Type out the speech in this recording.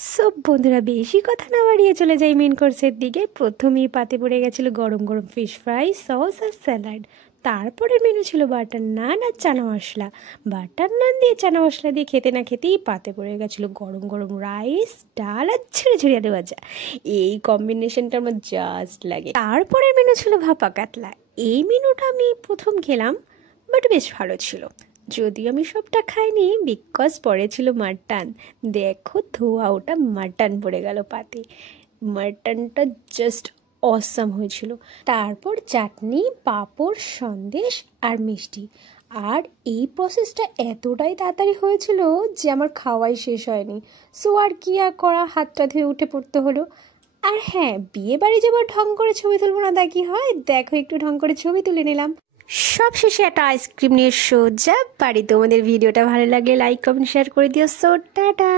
সব বন্ধুরা বেশি কথা না বাড়িয়ে চলে যাই মেন কোর্সের দিকে। প্রথমেই পাতে পড়ে গেছিলো গরম গরম ফিশ ফ্রাই, সস আর স্যালাড। তারপরে মেনু ছিল বাটার নান আর চানা মশলা। বাটার নান দিয়ে চানা মশলা দিয়ে খেতে না খেতেই পাতে পড়ে গেছিলো গরম গরম রাইস, ডাল আর ছেড়ে ছেড়ে আলু ভাজা। এই কম্বিনেশনটা আমার জাস্ট লাগে। তারপরে মেনু ছিল ভাপা কাতলা। এই মেনুটা আমি প্রথম খেলাম, বাট বেশ ভালো ছিল। যদিও আমি সবটা খাইনি, বিকজ পরে ছিল মাটন। দেখো ধোয়া ওটা মাটন পড়ে গেল পাতে। মাটনটা জাস্ট অসাম হয়েছিল। তারপর চাটনি, পাঁপড়, সন্দেশ আর মিষ্টি। আর এই প্রসেসটা এতটাই তাড়াতাড়ি হয়েছিল যে আমার খাওয়াই শেষ হয়নি। সো আর কি আর করা, হাতটা ধুয়ে উঠে পড়তে হলো। আর হ্যাঁ, বিয়ে বাড়ি যাবার ঢং করে ছবি তুলবো না তা কি হয়, দেখো একটু ঢং করে ছবি তুলে নিলাম। সব শেষে একটা আইসক্রিম নিয়ে সোজা বাড়ি। তোমাদের ভিডিওটা ভালো লাগলে লাইক কমেন্ট শেয়ার করে দিও। So tata.